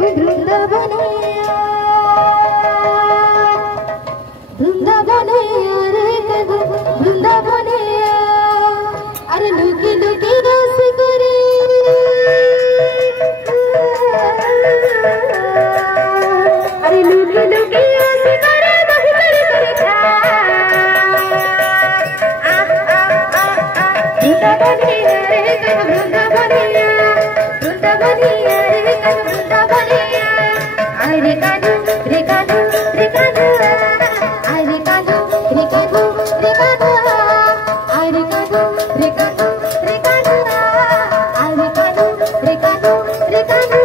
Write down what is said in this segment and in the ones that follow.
वृंदावनिया वृंदावनिया रे कदू वृंदावनिया अरे लुकी लुकी रस करे अरे लुकी लुकी रस करे नहीं करे करे वृंदावनिया रे कदू वृंदावनिया वृंदावनिया रे कदू वृंदावनिया अरे कदू रे कदू रे कदू अरे कदू रे कदू रे कदू अरे कदू रे कदू रे कदू अरे कदू रे कदू रे कदू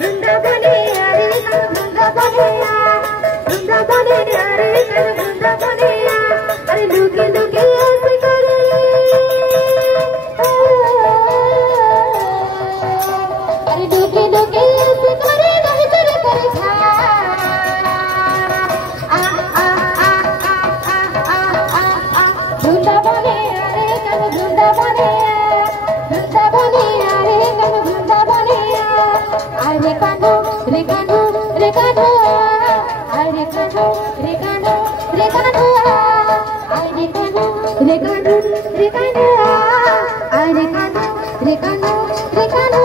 वृंदावनिया रे कदू वृंदावनिया वृंदावनिया रे कदू वृंदावनिया अरे लुकी लुकी ऐसे करे अरे लुकी लुकी ऐसे करे नहीं करे करे वृंदावनिया रे कदू वृंदावनिया वृंदावनिया रे कदू वृंदावनिया अरे कदू रे कदू रे कदू अरे कदू रे कदू रे कदू अरे कदू रे कदू रे कदू अरे कदू रे कदू रे कदू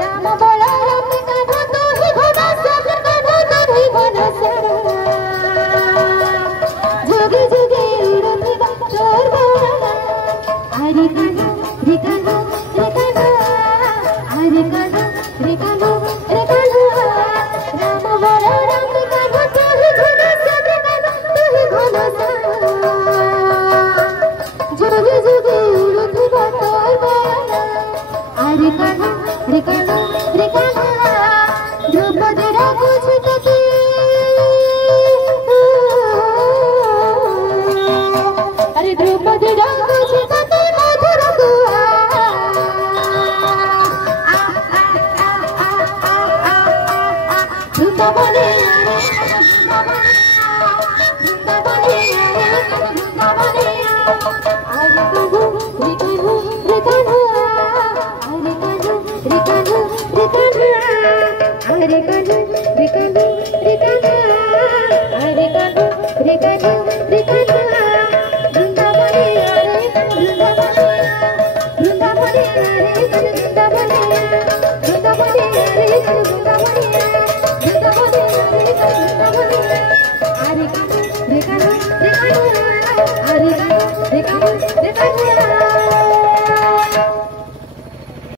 राम बोला राम कदू तू ही घोड़ा सब कदू तू ही घोड़ा सब जोगी जोगी उड़ती चोर बोला अरे कदू रे कदू रे कदू अरे कदू रे कदू रे कदू राम बोला राम कदू तू ही घोड़ा सब कदू तू ही घोड़ा सब जोगी जोगी उड़ती चोर बोला अरे कदू रे कदू रे कदू द्रौपदी राघुछ तकी अरे द्रौपदी राघुछ तकी मधुर कुआ वृंदावनिया रे वृंदावनिया रे वृंदावनिया अरे कदू रे कदू रे कदू अरे कदू रे कदू रे कदू अरे कदू